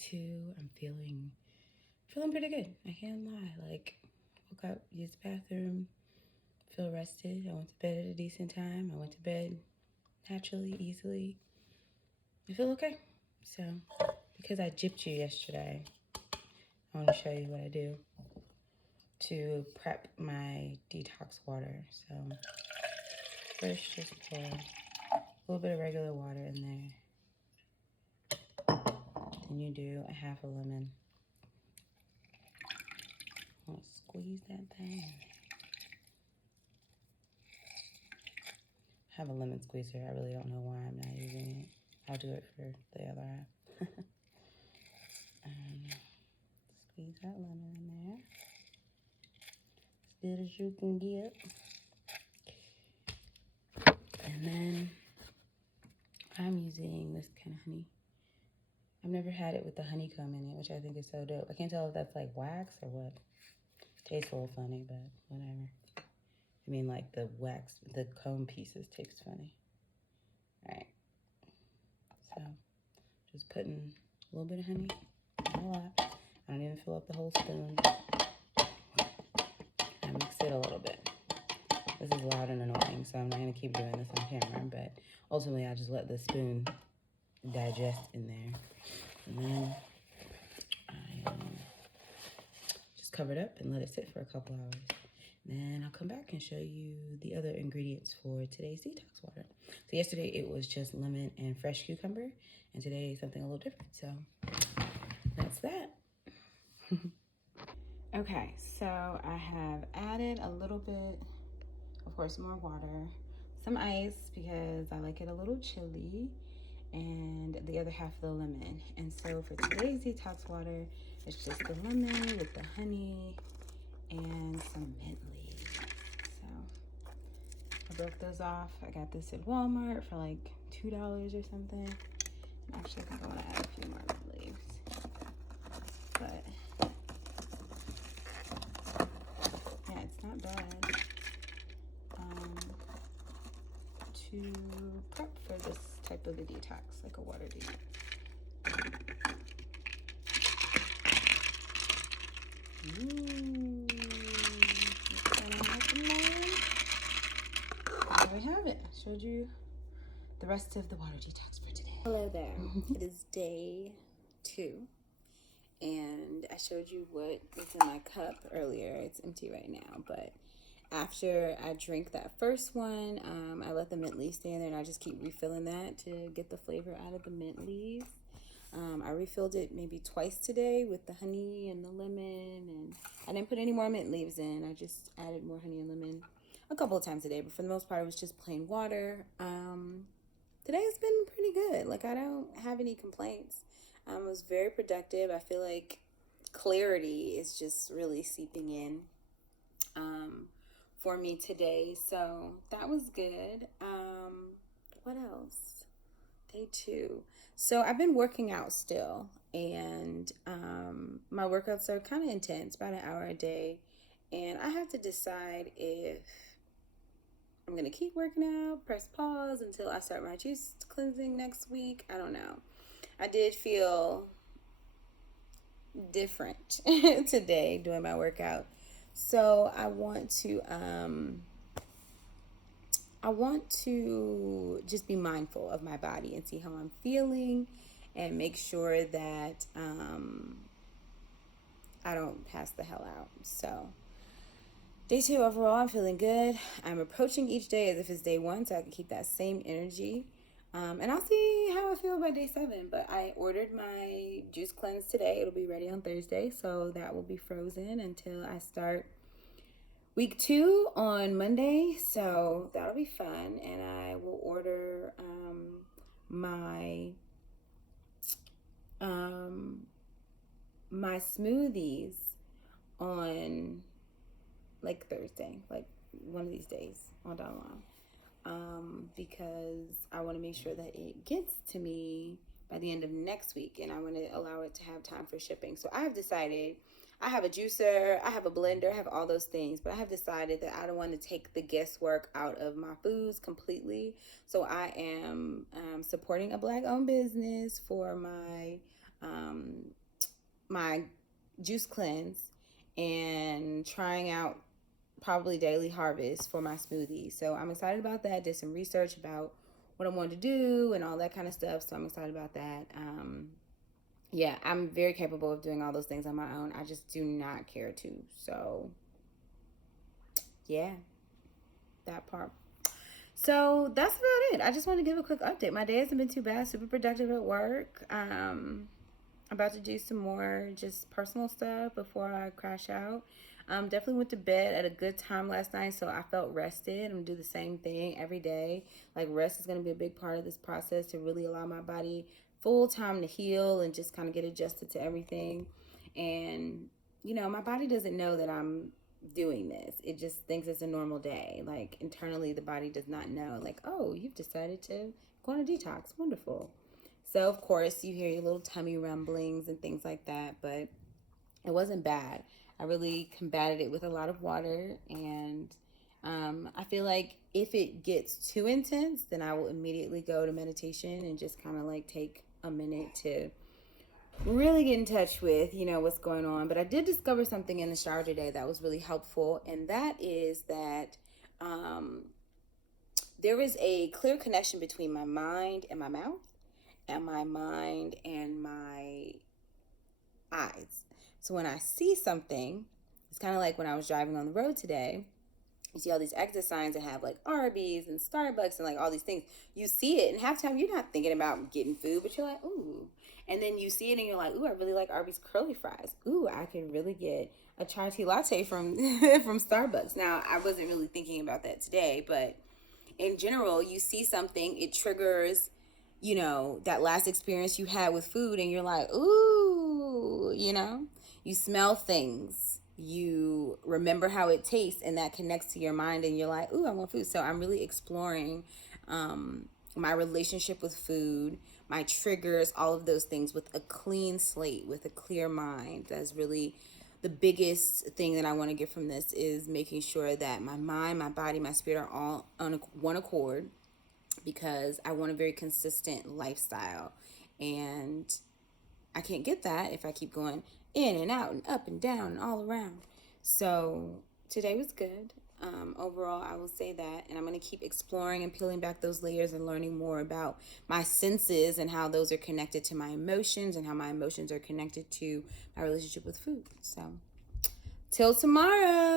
2. I'm feeling pretty good. I can't lie. Like, woke up, used the bathroom, feel rested. I went to bed at a decent time. I went to bed naturally, easily. I feel okay. So, because I gypped you yesterday, I want to show you what I do to prep my detox water. So, first, just pour a little bit of regular water in there. Then you do a half a lemon. I'm gonna squeeze that thing. I have a lemon squeezer. I really don't know why I'm not using it. I'll do it for the other half. Squeeze that lemon in there. As good as you can get. And then I'm using this kind of honey. I've never had it with the honeycomb in it, which I think is so dope. I can't tell if that's like wax or what. Tastes a little funny, but whatever. I mean, like the wax, the comb pieces taste funny. All right. So just putting a little bit of honey, not a lot. I don't even fill up the whole spoon. I mix it a little bit. This is loud and annoying, so I'm not gonna keep doing this on camera, but ultimately I just let the spoon digest in there. And then I just cover it up and let it sit for a couple hours. Then I'll come back and show you the other ingredients for today's detox water. So yesterday it was just lemon and fresh cucumber, and today something a little different. So that's that. Okay, so I have added a little bit, of course, more water, some ice because I like it a little chilly, and the other half of the lemon. And so for today's detox water, it's just the lemon with the honey and some mint leaves. So I broke those off. I got this at Walmart for like $2 or something. Actually, I think I want to add a few more mint leaves. But yeah, it's not bad to prep for this type of a detox, like a water detox. Ooh, there we have it. I showed you the rest of the water detox for today. Hello there. It is day 2, and I showed you what was in my cup earlier. It's empty right now, but after I drink that first one, I let the mint leaves stay in there, and I just keep refilling that to get the flavor out of the mint leaves. I refilled it maybe twice today with the honey and the lemon, and I didn't put any more mint leaves in. I just added more honey and lemon a couple of times a day, but for the most part, it was just plain water. Today has been pretty good. Like, I don't have any complaints. It was very productive. I feel like clarity is just really seeping in for me today. So that was good. What else? Day 2. So I've been working out still, and my workouts are kind of intense, about an hour a day. And I have to decide if I'm going to keep working out, press pause until I start my juice cleansing next week. I don't know. I did feel different today doing my workout. So I want to just be mindful of my body and see how I'm feeling and make sure that I don't pass the hell out. So day 2 overall, I'm feeling good. I'm approaching each day as if it's day 1, so I can keep that same energy. And I'll see how I feel by day 7. But I ordered my juice cleanse today. It'll be ready on Thursday, so that will be frozen until I start week 2 on Monday. So that'll be fun. And I will order my smoothies on like Thursday, like one of these days on down the line, because I want to make sure that it gets to me by the end of next week, and I want to allow it to have time for shipping. So I have decided, I have a juicer, I have a blender, I have all those things, but I have decided that I don't want to take the guesswork out of my foods completely. So I am supporting a Black-owned business for my my juice cleanse and trying out probably daily harvest for my smoothie. So I'm excited about that. Did some research about what I wanted to do and all that kind of stuff. So I'm excited about that. Yeah, I'm very capable of doing all those things on my own. I just do not care to. So yeah, that part. So that's about it. I just want to give a quick update. My day hasn't been too bad. Super productive at work. About to do some more just personal stuff before I crash out. Definitely went to bed at a good time last night, so I felt rested. I'm gonna do the same thing every day. Like, rest is gonna be a big part of this process to really allow my body full time to heal and just kind of get adjusted to everything. And my body doesn't know that I'm doing this. It just thinks it's a normal day. Like, internally, the body does not know. Like, oh, you've decided to go on a detox. Wonderful. So, of course, you hear your little tummy rumblings and things like that, but it wasn't bad. I really combated it with a lot of water, and I feel like if it gets too intense, then I will immediately go to meditation and just kind of like take a minute to really get in touch with, what's going on. But I did discover something in the shower today that was really helpful, and that is that there is a clear connection between my mind and my mouth, and my mind and my eyes. So when I see something, it's kind of like when I was driving on the road today. You see all these exit signs that have like Arby's and Starbucks and like all these things. You see it, and half the time you're not thinking about getting food, but you're like, ooh. And then you see it and you're like, ooh, I really like Arby's curly fries. Ooh, I could really get a chai tea latte from from Starbucks. Now, I wasn't really thinking about that today, but in general, you see something, it triggers, that last experience you had with food, and you're like, ooh, you smell things, you remember how it tastes, and that connects to your mind, and you're like, ooh, I want food. So I'm really exploring my relationship with food, my triggers, all of those things with a clean slate, with a clear mind. That's really the biggest thing that I want to get from this, is making sure that my mind, my body, my spirit are all on one accord, because I want a very consistent lifestyle. And I can't get that if I keep going in and out and up and down and all around. So today was good. Overall, I will say that. And I'm going to keep exploring and peeling back those layers and learning more about my senses and how those are connected to my emotions, and how my emotions are connected to my relationship with food. So till tomorrow.